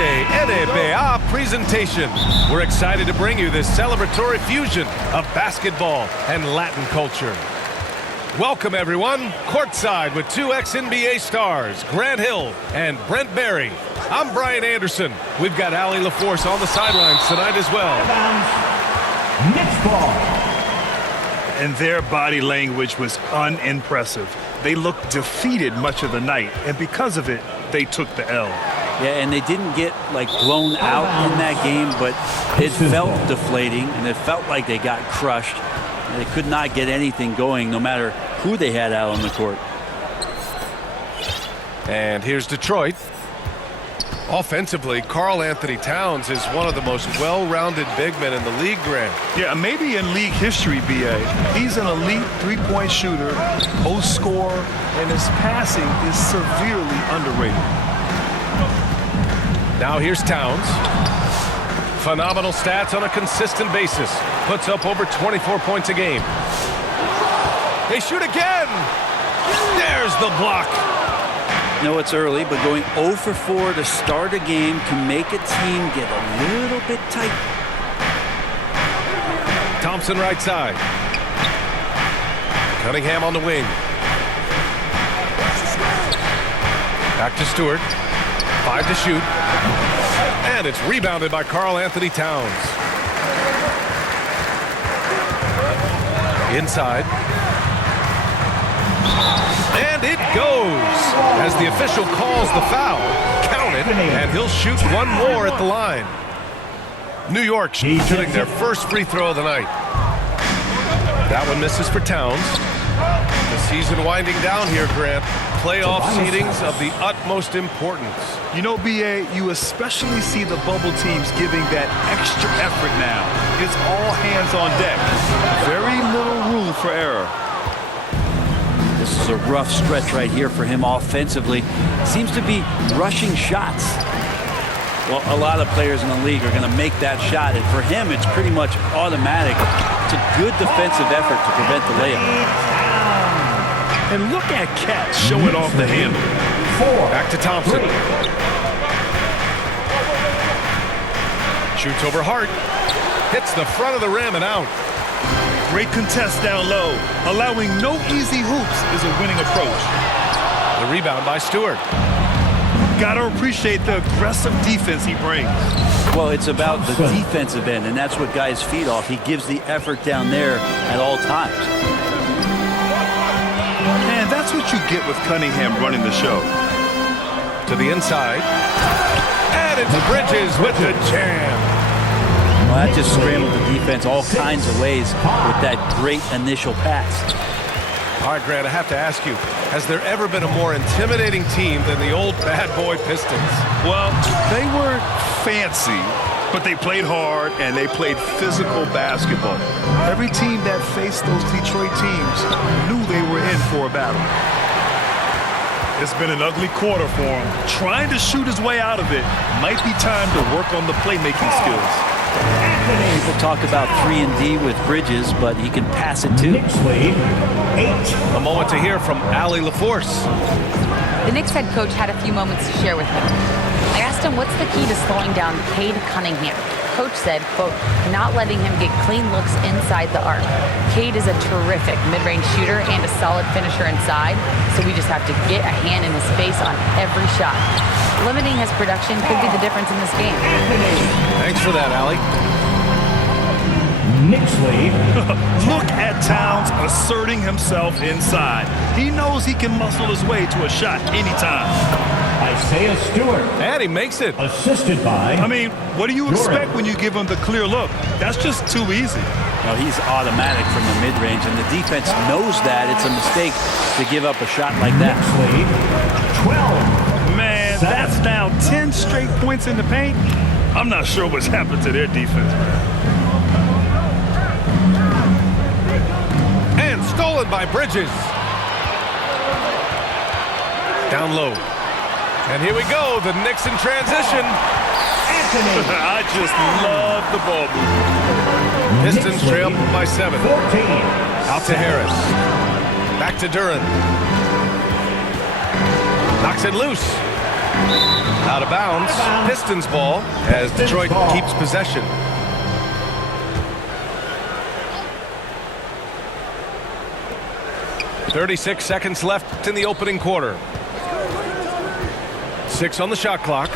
Noche NBA presentation. We're excited to bring you this celebratory fusion of basketball and Latin culture. Welcome, everyone. Courtside with two ex-NBA stars, Grant Hill and Brent Barry. I'm Brian Anderson. We've got Allie LaForce on the sidelines tonight as well. Knicks ball. And their body language was unimpressive. They looked defeated much of the night, and because of it, they took the L. Yeah, and they didn't get, blown out in that game, but it felt deflating, and it felt like they got crushed. They could not get anything going, no matter who they had out on the court. And here's Detroit. Offensively, Karl Anthony Towns is one of the most well-rounded big men in the league, Grant. Yeah, maybe in league history, B.A. He's an elite three-point shooter, post scorer, and his passing is severely underrated. Now here's Towns. Phenomenal stats on a consistent basis. Puts up over 24 points a game. They shoot again. There's the block. I know it's early, but going 0 for 4 to start a game can make a team get a little bit tight. Thompson right side. Cunningham on the wing. Back to Stewart. 5 to shoot. And it's rebounded by Karl Anthony Towns. Inside. And it goes. As the official calls the foul, count it, and he'll shoot one more at the line. New York shooting their first free throw of the night. That one misses for Towns. The season winding down here, Grant. Playoff seedings of the utmost importance. You know, B.A., you especially see the bubble teams giving that extra effort now. It's all hands on deck. Very little room for error. This is a rough stretch right here for him offensively. Seems to be rushing shots. Well, a lot of players in the league are going to make that shot, and for him, it's pretty much automatic. It's a good defensive effort to prevent the layup. And look at Cat showing off the handle. Back to Thompson. Shoots over Hart. Hits the front of the rim and out. Great contest down low. Allowing no easy hoops is a winning approach. The rebound by Stewart. Gotta appreciate the aggressive defense he brings. Well, it's about the defensive end, and that's what guys feed off. He gives the effort down there at all times. And that's what you get with Cunningham running the show. To the inside. And it's Bridges with the jam. Well, that just scrambled the defense all kinds of ways with that great initial pass. All right, Grant, I have to ask you, has there ever been a more intimidating team than the old bad boy Pistons? Well, they weren't fancy, but they played hard and they played physical basketball. Every team that faced those Detroit teams knew they were in for a battle. It's been an ugly quarter for him. Trying to shoot his way out of it might be time to work on the playmaking skills. People talk about 3-and-D with Bridges, but he can pass it too. Knicks lead 8. A moment to hear from Allie LaForce. The Knicks head coach had a few moments to share with me. I asked him what's the key to slowing down Cade Cunningham. Coach said, quote, not letting him get clean looks inside the arc. Cade is a terrific mid-range shooter and a solid finisher inside, so we just have to get a hand in his face on every shot. Limiting his production could be the difference in this game. Thanks for that, Allie. Knicks lead. Look at Towns asserting himself inside. He knows he can muscle his way to a shot anytime. Isaiah Stewart. And he makes it. Assisted by... I mean, what do you expect when you give him the clear look? That's just too easy. Well, he's automatic from the mid-range, and the defense knows that. It's a mistake to give up a shot like that. Knicks lead 12. Man, that's now 10 straight points in the paint. I'm not sure what's happened to their defense, man. And stolen by Bridges. Down low. And here we go, the Knicks in transition. I just love the ball movement. Pistons trail by 7. 14. Out to Harris. Back to Duran. Knocks it loose. Out of bounds. Pistons ball as Detroit keeps possession. .36 seconds left in the opening quarter. 6 on the shot clock.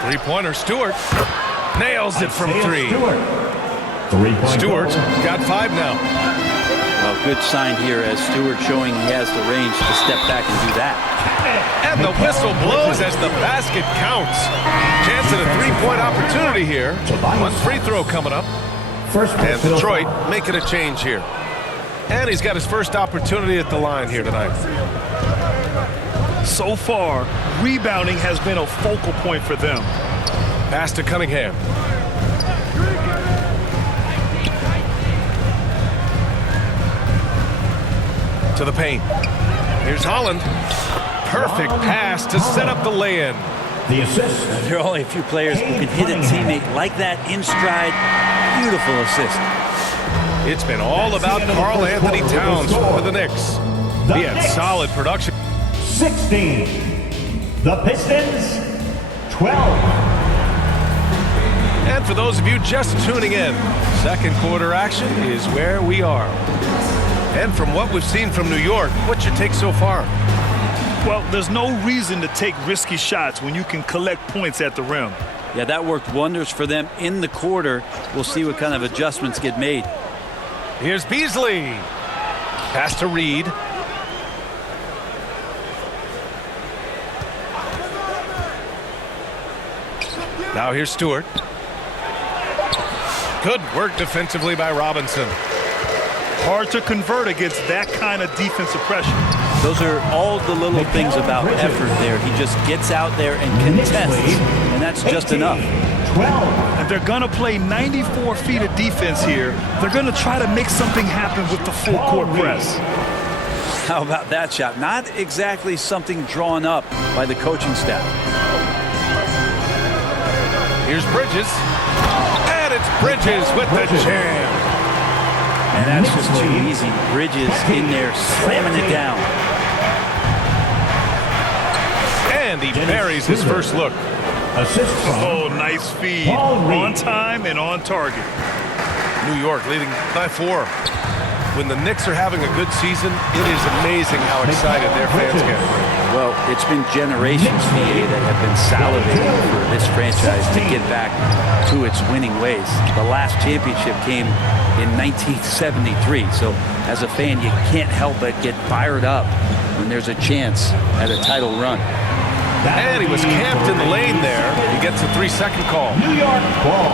Three-pointer, Stewart nails it from 3. Stewart's got 5 now. A good sign here as Stewart showing he has the range to step back and do that. And the whistle blows as the basket counts. Chance at a 3-point opportunity here. 1 free throw coming up. And Detroit making a change here. And he's got his first opportunity at the line here tonight. So far, rebounding has been a focal point for them. Pass to Cunningham. To the paint. Here's Holland. Perfect pass to set up the lay-in. The assist. There are only a few players who can hit a teammate like that in stride. Beautiful assist. It's been all about Karl Anthony Towns for the Knicks. He had solid production. 16. The Pistons, 12. And for those of you just tuning in, second quarter action is where we are. And from what we've seen from New York, what's your take so far? Well, there's no reason to take risky shots when you can collect points at the rim. Yeah, that worked wonders for them in the quarter. We'll see what kind of adjustments get made. Here's Beasley. Pass to Reed. Now here's Stewart. Good work defensively by Robinson. Hard to convert against that kind of defensive pressure. Those are all the little things about effort there. He just gets out there and contests, and that's just enough. 12. And they're going to play 94 feet of defense here. They're going to try to make something happen with the full court press. How about that shot? Not exactly something drawn up by the coaching staff. Here's Bridges. And it's Bridges with the jam. And that's just too easy. Bridges in there slamming it down. And he buries his first look. Assist from Oh, nice feed. On time and on target. New York leading by 4. When the Knicks are having a good season, it is amazing how excited their fans get. Well, it's been generations, VA, that have been salivating for this franchise to get back to its winning ways. The last championship came in 1973, so as a fan, you can't help but get fired up when there's a chance at a title run. And he was camped in the lane there. He gets a 3-second call. New York ball.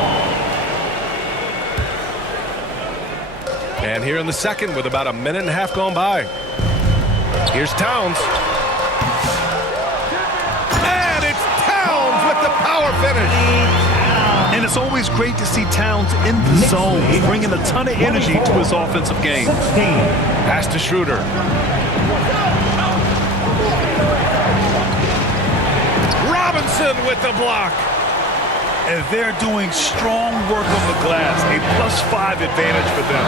And here in the second with about a minute and a half gone by. Here's Towns. And it's Towns with the power finish. And it's always great to see Towns in the zone, bringing a ton of energy to his offensive game. 16. Pass to Schroeder. Robinson with the block. And they're doing strong work on the glass, a +5 advantage for them.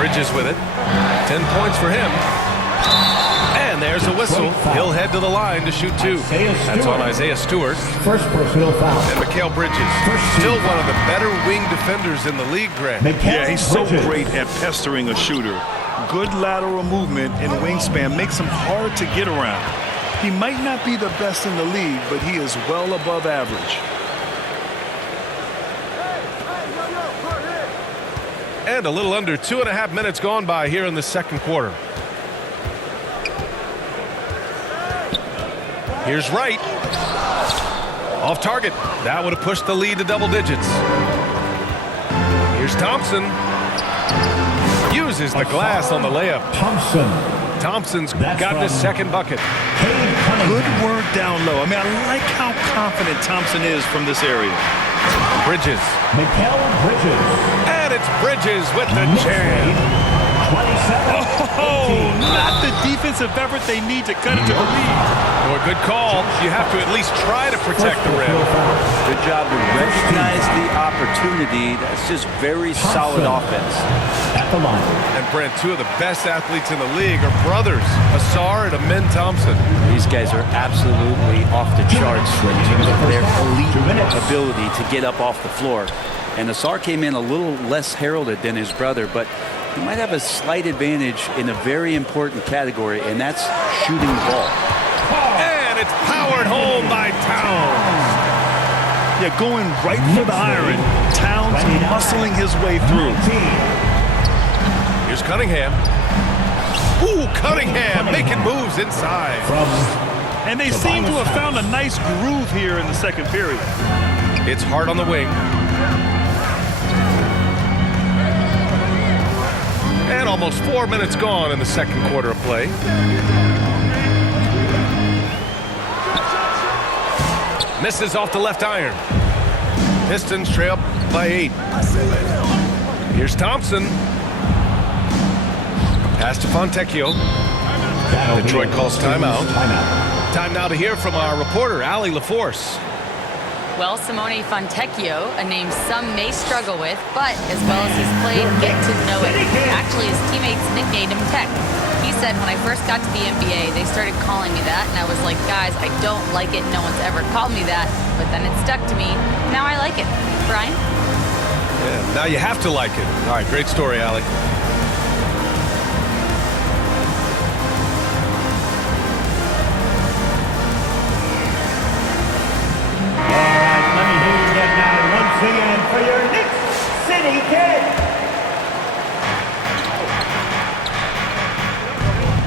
Bridges with it. 10 points for him. And there's a whistle. He'll head to the line to shoot 2. That's on Isaiah Stewart. First personal foul. And Mikal Bridges. Still one of the better wing defenders in the league, Grant. Yeah, he's so great at pestering a shooter. Good lateral movement and wingspan makes him hard to get around. He might not be the best in the league, but he is well above average. And a little under 2.5 minutes gone by here in the second quarter. Here's Wright. Off target. That would have pushed the lead to double digits. Here's Thompson. Uses the glass on the layup. Thompson's got his second bucket. Good work down low. I mean, I like how confident Thompson is from this area. Bridges. Mikal Bridges. And it's Bridges with the jam. 27. Oh, not the defensive effort they need to cut it to the lead. Or good call. You have to at least try to protect the rim. Good job to recognize the opportunity. That's just very solid offense. At the line. And Brent, two of the best athletes in the league are brothers, Asar and Amin Thompson. These guys are absolutely off the charts in terms of their elite ability to get up off the floor. And Asar came in a little less heralded than his brother, but he might have a slight advantage in a very important category, and that's shooting the ball. And it's powered home by Towns. Yeah, going right for the iron. Towns muscling his way through. Here's Cunningham. Ooh, Cunningham making moves inside. And they seem to have found a nice groove here in the second period. It's hard on the wing. And almost 4 minutes gone in the second quarter of play. Misses off the left iron. Pistons trail by 8. Here's Thompson. Pass to Fontecchio. Detroit calls timeout. Time now to hear from our reporter, Allie LaForce. Well, Simone Fontecchio, a name some may struggle with, but as well as he's played, get to know it. Actually, his teammates nicknamed him Tech. He said, when I first got to the NBA, they started calling me that, and I was like, guys, I don't like it. No one's ever called me that, but then it stuck to me. Now I like it. Brian? Yeah, now you have to like it. All right, great story, Allie. And for your Knicks City Kid.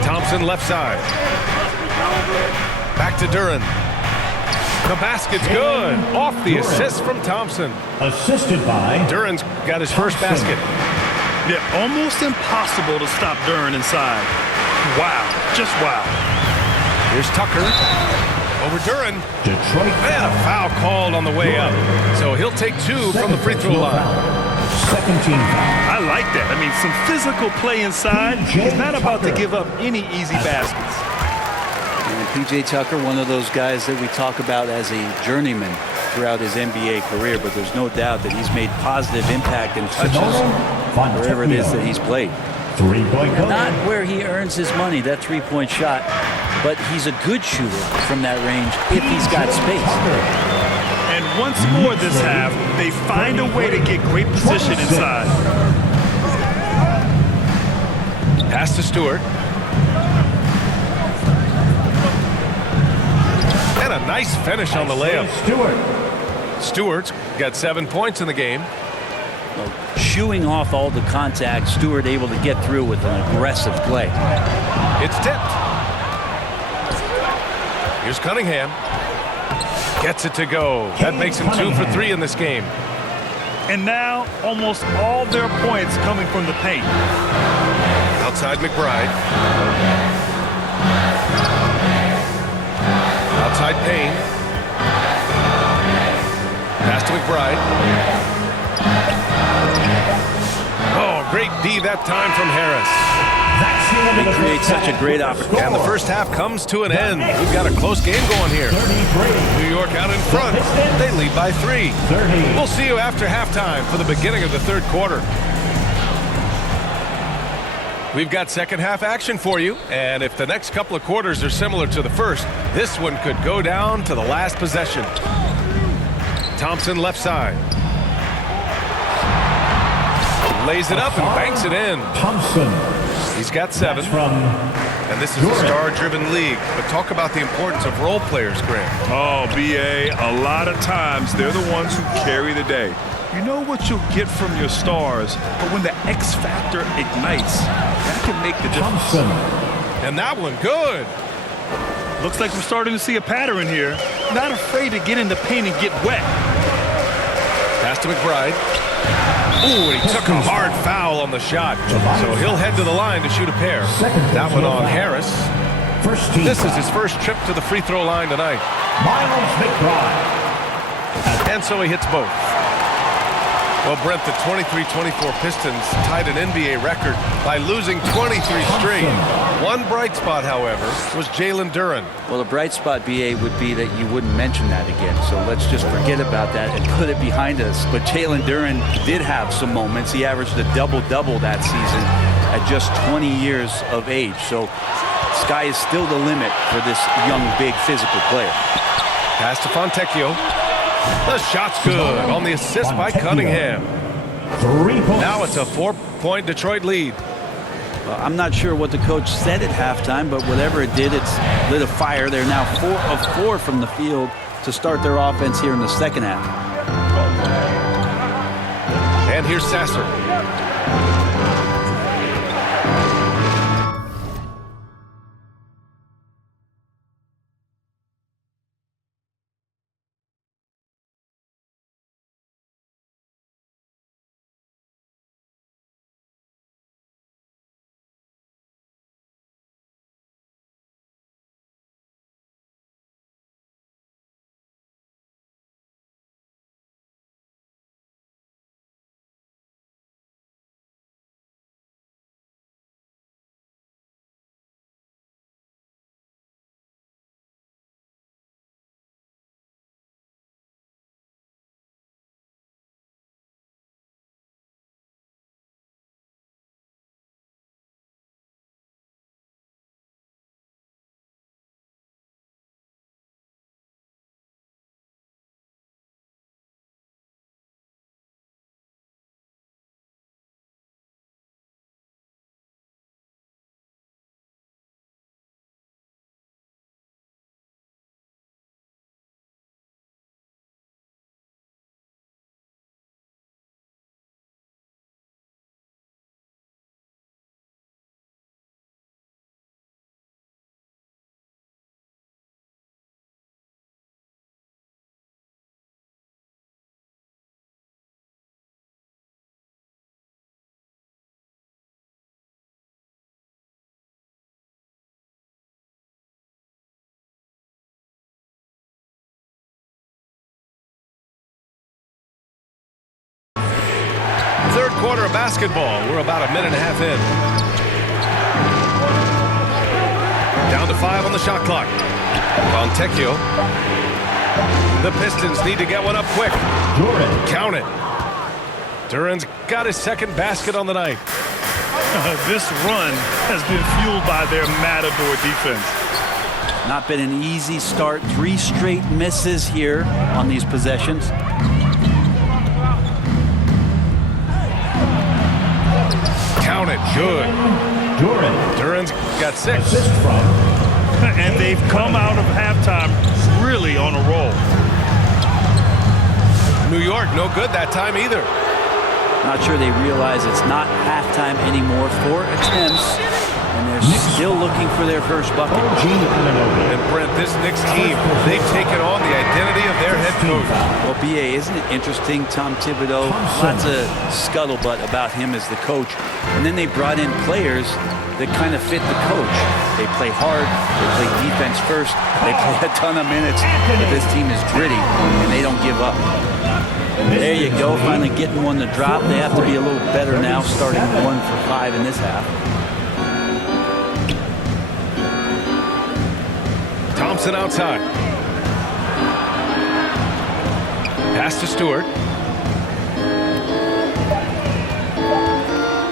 Thompson left side. Back to Duren. The basket's good. Off the assist from Thompson. Assisted by Duren's got his first basket. Yeah, almost impossible to stop Duren inside. Wow, just wow. Here's Tucker. Over Duren. Detroit. And a foul called on the way up. So he'll take 2 from the free throw line. Second team foul. I like that. I mean, some physical play inside. He's not about to give up any easy baskets. And P.J. Tucker, one of those guys that we talk about as a journeyman throughout his NBA career, but there's no doubt that he's made positive impact and touches wherever it is that he's played. Three-point goal. Not where he earns his money, that three-point shot, but he's a good shooter from that range if he's got space. And once more this half, they find a way to get great position inside. Pass to Stewart. And a nice finish on the layup. Stewart's got 7 points in the game. Shooing off all the contact, Stewart able to get through with an aggressive play. It's tipped. Here's Cunningham. Gets it to go. That makes him 2 for 3 in this game. And now almost all their points coming from the paint. Outside McBride. Outside Payne. Pass to McBride. Oh, great D that time from Harris. He creates such a great opportunity. And the first half comes to an end. We've got a close game going here. New York out in front. They lead by 3. We'll see you after halftime for the beginning of the third quarter. We've got second half action for you, and if the next couple of quarters are similar to the first, this one could go down to the last possession. Thompson left side. Lays it up and banks it in. Thompson. He's got 7. And this is a star-driven league. But talk about the importance of role players, Grant. Oh, B.A., a lot of times they're the ones who carry the day. You know what you'll get from your stars, but when the X factor ignites, that can make the difference. Thompson. And that one, good. Looks like we're starting to see a pattern here. Not afraid to get in the paint and get wet. Pass to McBride. Ooh, and he took a hard foul on the shot. So he'll head to the line to shoot a pair. That one on Harris. This is his first trip to the free throw line tonight. Miles McBride. And so he hits both. Well, Brent, the 23-24 Pistons tied an NBA record by losing 23 straight. One bright spot, however, was Jalen Duren. Well, the bright spot, BA, would be that you wouldn't mention that again. So let's just forget about that and put it behind us. But Jalen Duren did have some moments. He averaged a double-double that season at just 20 years of age. So sky is still the limit for this young, big, physical player. Pass to Fontecchio. The shot's good on the assist by Cunningham. 3 points. Now it's a 4-point Detroit lead. I'm not sure what the coach said at halftime, but whatever it did, it's lit a fire. They're now 4 of 4 from the field to start their offense here in the second half. And here's Sasser. Third quarter of basketball. We're about a minute and a half in. Down to 5 on the shot clock. Fontecchio. The Pistons need to get one up quick. Duren. Count it. Duren's got his second basket on the night. This run has been fueled by their Matador defense. Not been an easy start. 3 straight misses here on these possessions. Count it. Good. Duren. Duren's got 6. Assist from. And they've come out of halftime really on a roll. New York, no good that time either. Not sure they realize it's not halftime anymore. 4 attempts, and they're still looking for their first bucket. And Brent, this Knicks team, they've taken on the identity of their head coach. Well, BA, isn't it interesting? Tom Thibodeau, lots of scuttlebutt about him as the coach. And then they brought in players that kind of fit the coach. They play hard, they play defense first, they play a ton of minutes, but this team is gritty, and they don't give up. There you go, finally getting one to drop. They have to be a little better now, starting 1 for 5 in this half. Thompson outside. Pass to Stewart.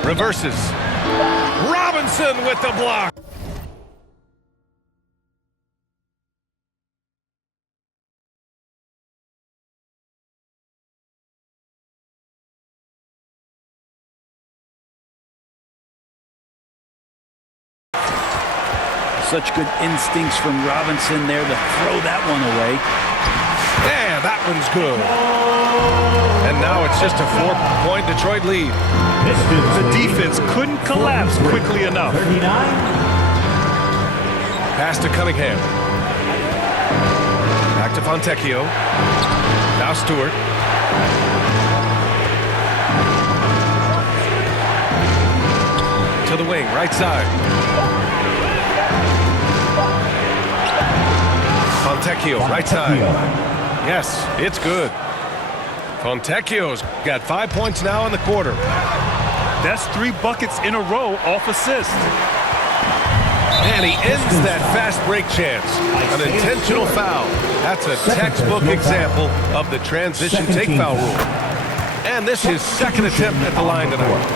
Reverses. Robinson with the block. Such good instincts from Robinson there to throw that one away. Yeah, that one's good. And now it's just a 4-point Detroit lead. The defense couldn't collapse quickly enough. 39. Pass to Cunningham. Back to Fontecchio. Now Stewart. To the wing, right side. Fontecchio, right side. Yes, it's good. Fontecchio's got 5 points now in the quarter. That's 3 buckets in a row off assist. And he ends that fast break chance. An intentional foul. That's a textbook example of the transition take foul rule. And this is his second attempt at the line tonight.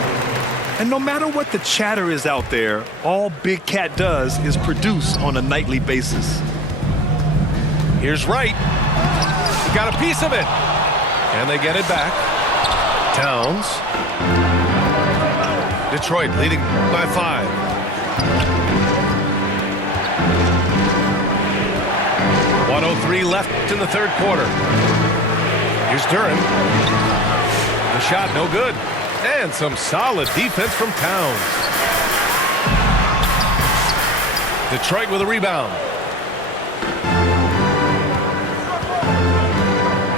And no matter what the chatter is out there, all Big Cat does is produce on a nightly basis. Here's Wright. He got a piece of it. And they get it back. Towns. Detroit leading by 5. .103 left in the third quarter. Here's Duren. The shot no good. And some solid defense from Towns. Detroit with a rebound.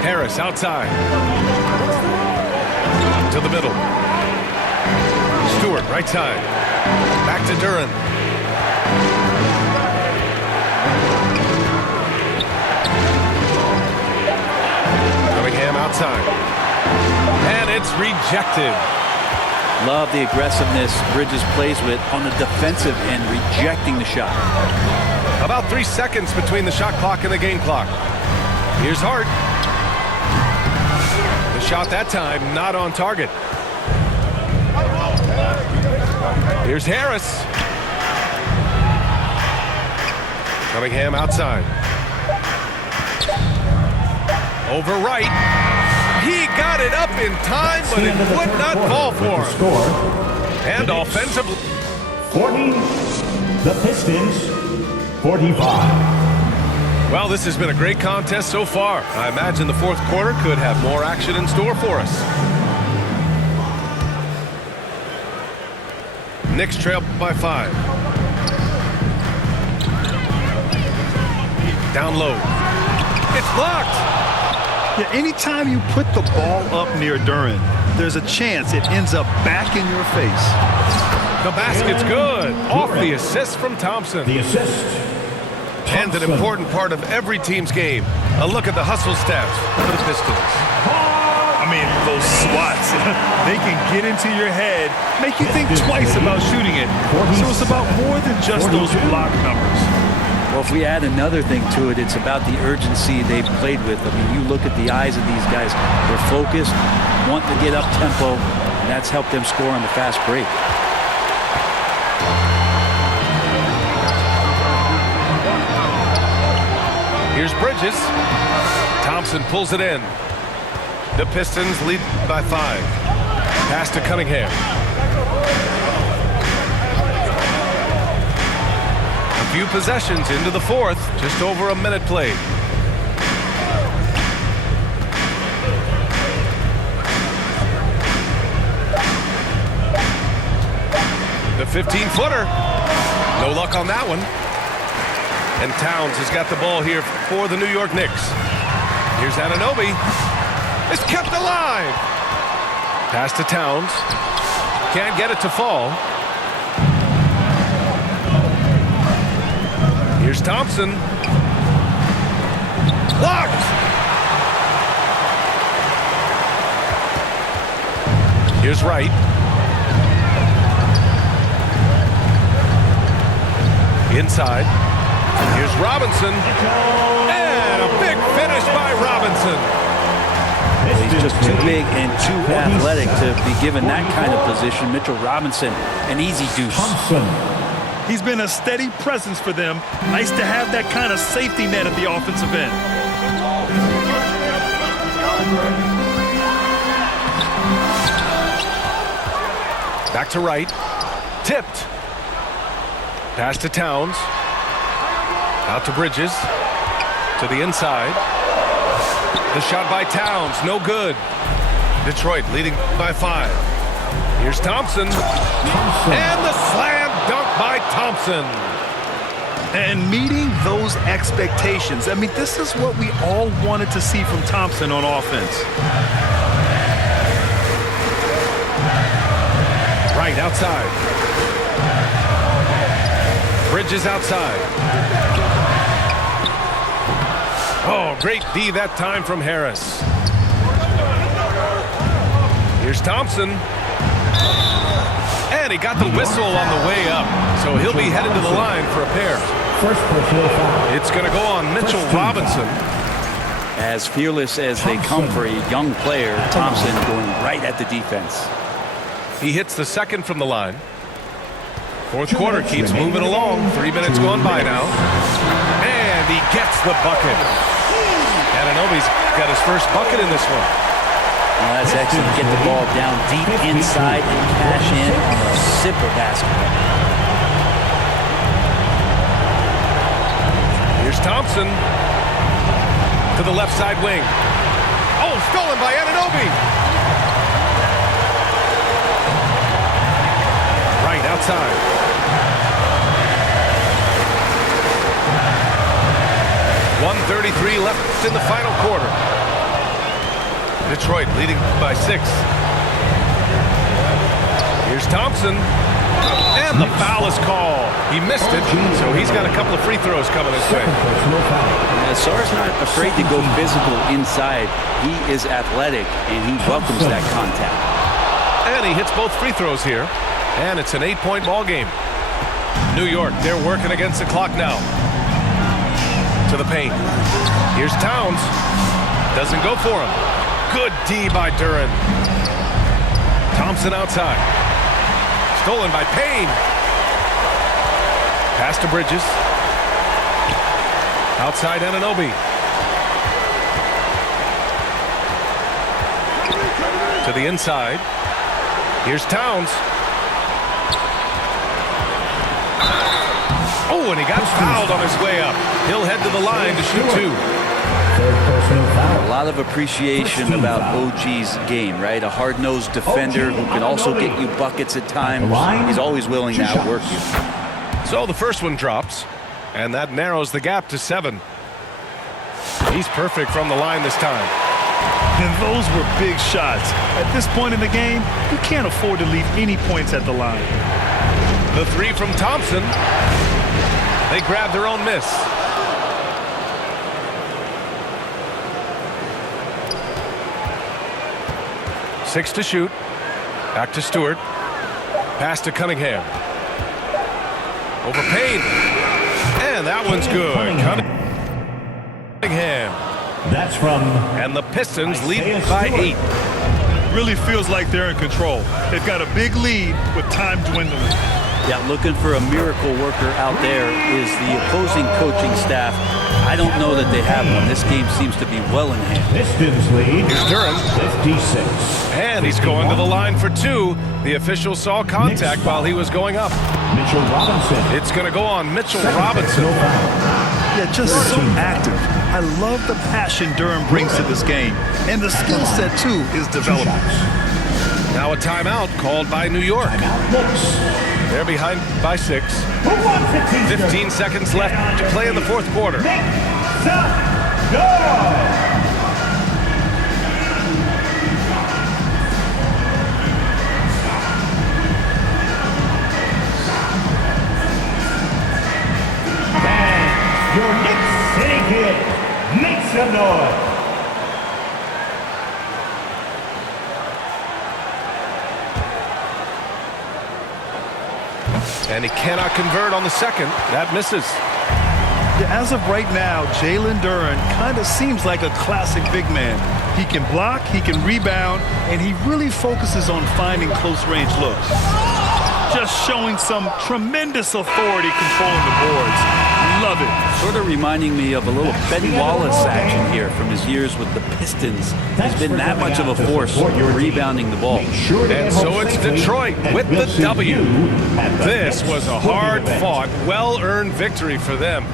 Harris outside. To the middle. Stewart right side. Back to Duren. Cunningham outside. And it's rejected. Love the aggressiveness Bridges plays with on the defensive end, rejecting the shot. About 3 seconds between the shot clock and the game clock. Here's Hart. The shot that time not on target. Here's Harris. Cunningham outside. Over Wright. He got it up in time, but it would not fall for him. And offensively. 40, the Pistons, 45. Well, this has been a great contest so far. I imagine the fourth quarter could have more action in store for us. Knicks trail by 5. Down low. It's blocked. Yeah, anytime you put the ball up near Duren, there's a chance it ends up back in your face. The basket's good. Off the assist from Thompson. The assist. And an important part of every team's game. A look at the hustle stats for the Pistons. I mean, those swats, they can get into your head, make you think twice about shooting it. So it's about more than just those block numbers. Well, if we add another thing to it, it's about the urgency they've played with. I mean, you look at the eyes of these guys. They're focused, want to get up tempo, and that's helped them score on the fast break. Here's Bridges. Thompson pulls it in. The Pistons lead by 5. Pass to Cunningham. A few possessions into the fourth. Just over a minute played. The 15-footer. No luck on that one. And Towns has got the ball here for the New York Knicks. Here's Anunoby. It's kept alive. Pass to Towns. Can't get it to fall. Here's Thompson. Blocked. Here's Wright. Inside. Here's Robinson. And a big finish by Robinson. He's just too big and too athletic to be given that kind of position. Mitchell Robinson, an easy deuce. He's been a steady presence for them. Nice to have that kind of safety net at the offensive end. Back to Wright. Tipped. Pass to Towns. Out to Bridges. To the inside. The shot by Towns. No good. Detroit leading by 5. Here's Thompson. And the slam dunk by Thompson. And meeting those expectations. I mean, this is what we all wanted to see from Thompson on offense. Right outside. Bridges outside. Oh, great D that time from Harris. Here's Thompson. And he got the whistle on the way up. So he'll be headed to the line for a pair. First personal foul. It's going to go on Mitchell Robinson. As fearless as they come for a young player, Thompson going right at the defense. He hits the second from the line. Fourth quarter keeps moving along. 3 minutes gone by now. And he gets the bucket. Anunoby's got his first bucket in this one. Well, that's excellent. Get the ball down deep inside and cash in on a simple basketball. Here's Thompson to the left side wing. Oh, stolen by Anunoby. Right outside. .133 left in the final quarter. Detroit leading by 6. Here's Thompson. And the foul is called. He missed it, so he's got a couple of free throws coming his way. Sarr's not afraid to go physical inside. He is athletic, and he welcomes that contact. And he hits both free throws here. And it's an 8-point ball game. New York, they're working against the clock now. To the paint. Here's Towns. Doesn't go for him. Good D by Duren. Thompson outside. Stolen by Payne. Pass to Bridges. Outside Anunoby. To the inside. Here's Towns. Oh, and he got fouled on his way up. He'll head to the line to shoot 2. A lot of appreciation about OG's game, right? A hard-nosed defender who can also get you buckets at times. He's always willing to outwork you. So the first one drops, and that narrows the gap to 7. He's perfect from the line this time. And those were big shots. At this point in the game, you can't afford to leave any points at the line. The 3 from Thompson. They grab their own miss. Six to shoot. Back to Stewart. Pass to Cunningham. Over Payne. And that one's good. Cunningham. That's from. And the Pistons lead by 8. Really feels like they're in control. They've got a big lead with time dwindling. Yeah, looking for a miracle worker out there is the opposing coaching staff. I don't know that they have one. This game seems to be well in hand. Pistons lead. Here's Duren. 56. And he's going to the line for 2. The official saw contact while he was going up. Mitchell Robinson. It's going to go on Mitchell Robinson. Yeah, just so active. I love the passion Duren brings to this game. And the skill set, too, is developing. Now a timeout called by New York. Timeout Knicks. They're behind by 6. 15 seconds left to play in the fourth quarter. Go! And your Knicks City Kid, make some noise. And he cannot convert on the second. That misses. As of right now, Jalen Duren kind of seems like a classic big man. He can block, he can rebound, and he really focuses on finding close-range looks. Just showing some tremendous authority controlling the boards. Love it. Sort of reminding me of a little Ben Wallace action here from his years with the Pistons. He's been that much of a force rebounding the ball. And so it's Detroit with the W. This was a hard-fought, well-earned victory for them.